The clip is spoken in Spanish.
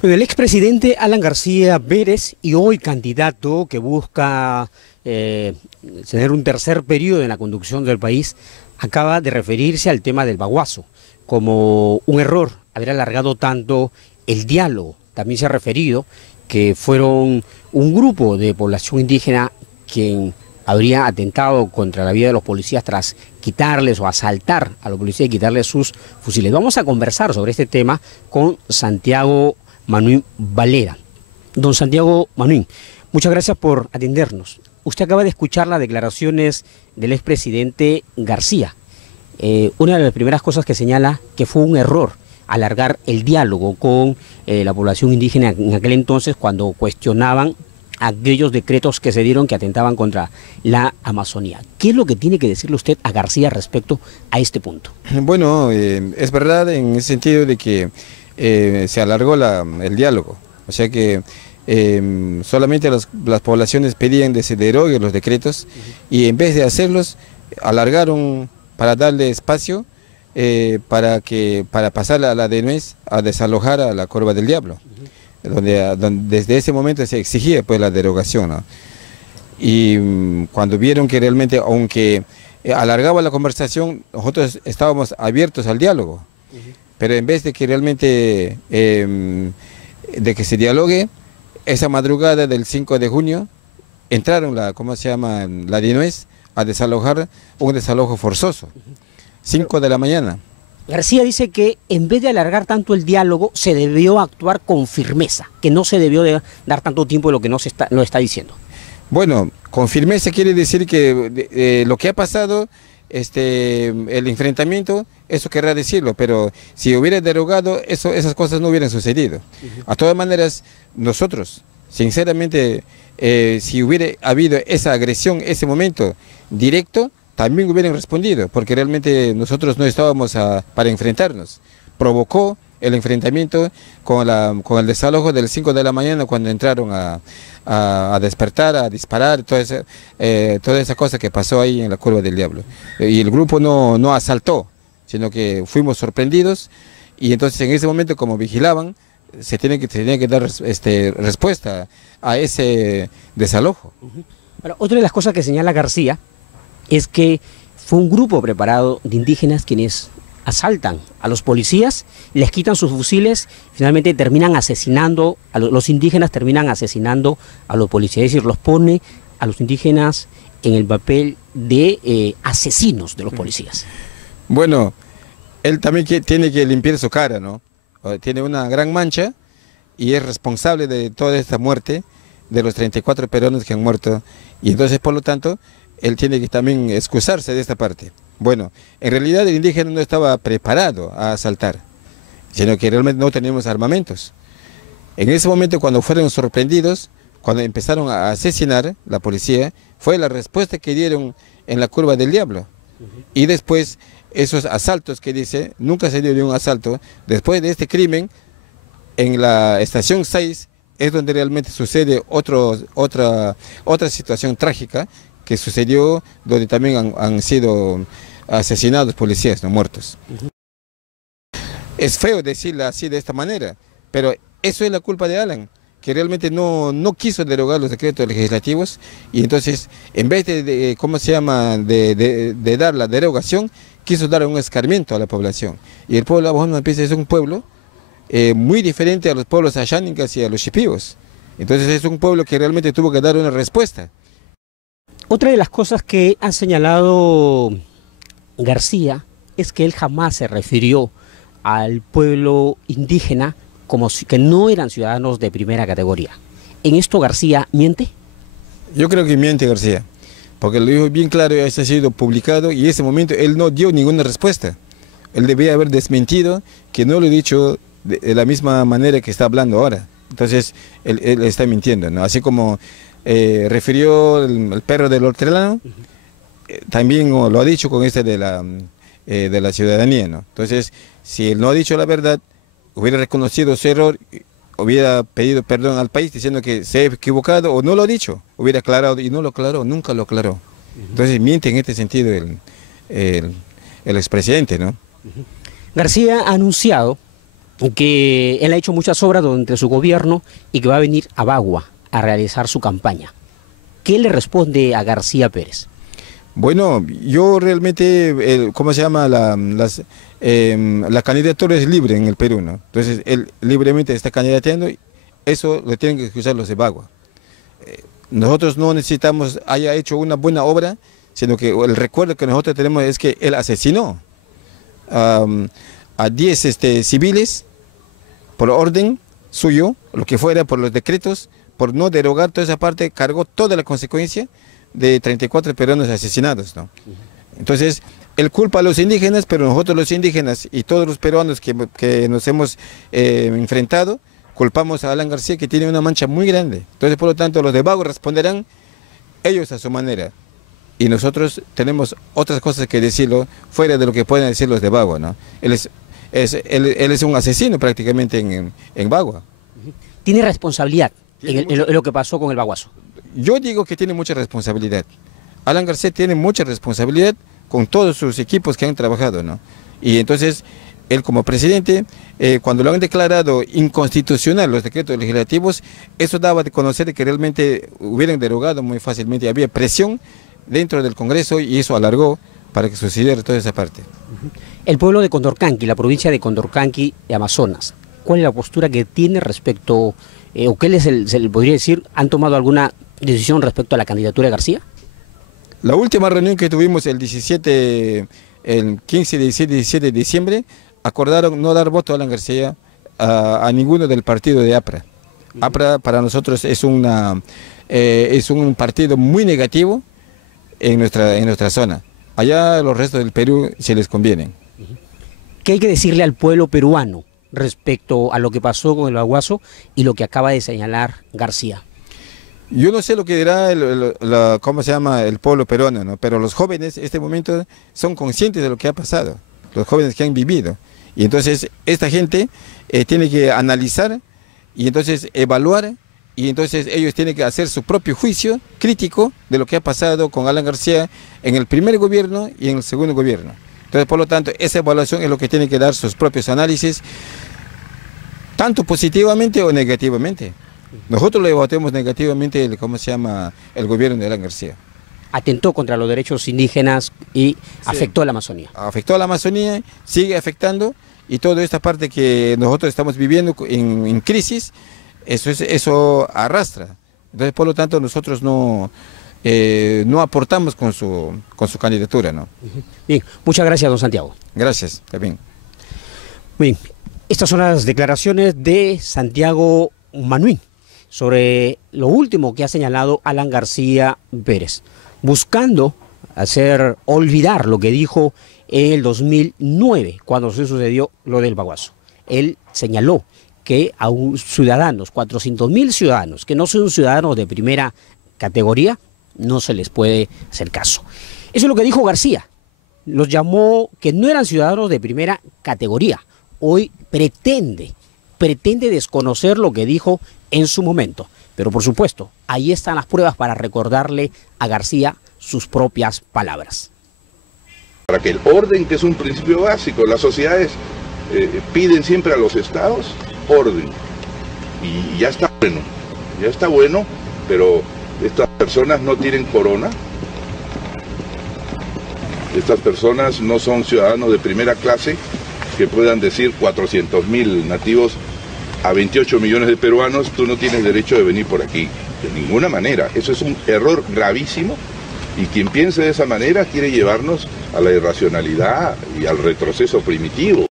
Bueno, el expresidente Alan García Pérez y hoy candidato que busca tener un tercer periodo en la conducción del país, acaba de referirse al tema del Baguazo como un error haber alargado tanto el diálogo. También se ha referido que fueron un grupo de población indígena quien habría atentado contra la vida de los policías tras quitarles o asaltar a los policías y quitarles sus fusiles. Vamos a conversar sobre este tema con Santiago Manuín Valera. Don Santiago Manuín, muchas gracias por atendernos. Usted acaba de escuchar las declaraciones del expresidente García. Una de las primeras cosas que señala que fue un error alargar el diálogo con la población indígena en aquel entonces cuando cuestionaban aquellos decretos que se dieron que atentaban contra la Amazonía. ¿Qué es lo que tiene que decirle usted a García respecto a este punto? Bueno, es verdad en el sentido de que se alargó el diálogo, o sea que solamente las poblaciones pedían que se deroguen los decretos y en vez de hacerlos, alargaron para darle espacio para pasar a la de nuez a desalojar a la Curva del Diablo, donde desde ese momento se exigía pues la derogación, ¿no? Y cuando vieron que realmente, aunque alargaba la conversación, nosotros estábamos abiertos al diálogo, pero en vez de que realmente de que se dialogue, esa madrugada del 5 de junio entraron la de nuez a desalojar, un desalojo forzoso, 5 de la mañana. García dice que en vez de alargar tanto el diálogo, se debió actuar con firmeza, que no se debió de dar tanto tiempo de lo que no está diciendo. Bueno, con firmeza quiere decir que lo que ha pasado, el enfrentamiento, eso querrá decirlo, pero si hubiera derogado, esas cosas no hubieran sucedido. A todas maneras, nosotros, sinceramente, si hubiera habido esa agresión, ese momento directo, también hubieran respondido, porque realmente nosotros no estábamos para enfrentarnos. Provocó el enfrentamiento con el desalojo del 5 de la mañana cuando entraron a despertar, a disparar, toda esa cosa que pasó ahí en la Curva del Diablo. Y el grupo no asaltó, sino que fuimos sorprendidos y entonces en ese momento, como vigilaban, se tenía que dar respuesta a ese desalojo. Ahora, otra de las cosas que señala García es que fue un grupo preparado de indígenas quienes asaltan a los policías, les quitan sus fusiles, finalmente terminan asesinando, los indígenas terminan asesinando a los policías, es decir, los pone a los indígenas en el papel de asesinos de los policías. Bueno, él también tiene que limpiar su cara, ¿no? Tiene una gran mancha y es responsable de toda esta muerte de los 34 peruanos que han muerto, y entonces por lo tanto él tiene que también excusarse de esta parte. Bueno, en realidad el indígena no estaba preparado a asaltar, sino que realmente no teníamos armamentos. En ese momento, cuando fueron sorprendidos, cuando empezaron a asesinar la policía, fue la respuesta que dieron en la Curva del Diablo. Y después, esos asaltos que dice, nunca se dio ni un asalto. Después de este crimen, en la estación 6, es donde realmente sucede otra situación trágica, que sucedió donde también han sido asesinados policías, no muertos. Es feo decirlo así de esta manera, pero eso es la culpa de Alan, que realmente no quiso derogar los decretos legislativos y entonces en vez de dar la derogación, quiso dar un escarmiento a la población. Y el pueblo Abajón-Mampisa es un pueblo muy diferente a los pueblos ayánicas y a los shipibos. Entonces es un pueblo que realmente tuvo que dar una respuesta. Otra de las cosas que ha señalado García es que él jamás se refirió al pueblo indígena como que no eran ciudadanos de primera categoría. ¿En esto García miente? Yo creo que miente García, porque lo dijo bien claro, eso ha sido publicado y en ese momento él no dio ninguna respuesta. Él debía haber desmentido que no lo he dicho de la misma manera que está hablando ahora. Entonces él está mintiendo, ¿no? Así como refirió el perro del hortelano, también lo ha dicho con de la ciudadanía, ¿no? Entonces, si él no ha dicho la verdad, hubiera reconocido su error, hubiera pedido perdón al país diciendo que se ha equivocado o no lo ha dicho, hubiera aclarado y no lo aclaró, nunca lo aclaró. Entonces miente en este sentido el expresidente, ¿no? García ha anunciado que él ha hecho muchas obras durante su gobierno y que va a venir a Bagua a realizar su campaña. ¿Qué le responde a García Pérez? Bueno, yo realmente, ¿cómo se llama? La candidatura es libre en el Perú, ¿no? Entonces, él libremente está candidateando, eso lo tienen que escuchar los de Bagua. Nosotros no necesitamos haya hecho una buena obra, sino que el recuerdo que nosotros tenemos es que él asesinó a 10 civiles por orden suyo, lo que fuera, por los decretos, por no derogar toda esa parte, cargó toda la consecuencia de 34 peruanos asesinados, ¿no? Entonces, él culpa a los indígenas, pero nosotros los indígenas y todos los peruanos que nos hemos enfrentado, culpamos a Alan García, que tiene una mancha muy grande. Entonces, por lo tanto, los de Bagua responderán ellos a su manera. Y nosotros tenemos otras cosas que decirlo fuera de lo que pueden decir los de Bagua, ¿no? Él es un asesino prácticamente en Bagua. ¿Tiene responsabilidad en lo que pasó con el Baguazo? Yo digo que tiene mucha responsabilidad. Alan García tiene mucha responsabilidad con todos sus equipos que han trabajado, ¿no? Y entonces, él como presidente, cuando lo han declarado inconstitucional los decretos legislativos, eso daba de conocer que realmente hubieran derogado muy fácilmente. Había presión dentro del Congreso y eso alargó para que sucediera toda esa parte. El pueblo de Condorcanqui, la provincia de Condorcanqui de Amazonas, ¿cuál es la postura que tiene respecto, o qué se le podría decir, han tomado alguna decisión respecto a la candidatura de García? La última reunión que tuvimos el 15, 16, 17 de diciembre, acordaron no dar voto a Alan García a ninguno del partido de APRA. APRA para nosotros es un partido muy negativo en nuestra zona. Allá los restos del Perú se les conviene. ¿Qué hay que decirle al pueblo peruano respecto a lo que pasó con el Baguazo y lo que acaba de señalar García? Yo no sé lo que dirá ¿cómo se llama? El pueblo peruano, ¿no? Pero los jóvenes en este momento son conscientes de lo que ha pasado, los jóvenes que han vivido. Y entonces esta gente tiene que analizar y entonces evaluar, y entonces ellos tienen que hacer su propio juicio crítico de lo que ha pasado con Alan García en el primer gobierno y en el segundo gobierno. Entonces, por lo tanto, esa evaluación es lo que tiene que dar sus propios análisis, tanto positivamente o negativamente. Nosotros le votamos negativamente el gobierno de Alan García. Atentó contra los derechos indígenas y afectó a la Amazonía. Afectó a la Amazonía, sigue afectando, y toda esta parte que nosotros estamos viviendo en crisis, eso arrastra. Entonces, por lo tanto, nosotros no aportamos con su candidatura, ¿no? Bien, muchas gracias, don Santiago. Gracias, también. Bien, estas son las declaraciones de Santiago Manuín sobre lo último que ha señalado Alan García Pérez, buscando hacer olvidar lo que dijo en el 2009, cuando se sucedió lo del Baguazo. Él señaló que a ciudadanos, 400.000 ciudadanos, que no son ciudadanos de primera categoría, no se les puede hacer caso. Eso es lo que dijo García. Los llamó que no eran ciudadanos de primera categoría. Hoy pretende desconocer lo que dijo en su momento. Pero por supuesto, ahí están las pruebas para recordarle a García sus propias palabras. Para que el orden, que es un principio básico, las sociedades piden siempre a los estados orden. Y ya está bueno, pero estas personas no tienen corona. Estas personas no son ciudadanos de primera clase que puedan decir 400.000 nativos a 28 millones de peruanos, tú no tienes derecho de venir por aquí. De ninguna manera. Eso es un error gravísimo, y quien piense de esa manera quiere llevarnos a la irracionalidad y al retroceso primitivo.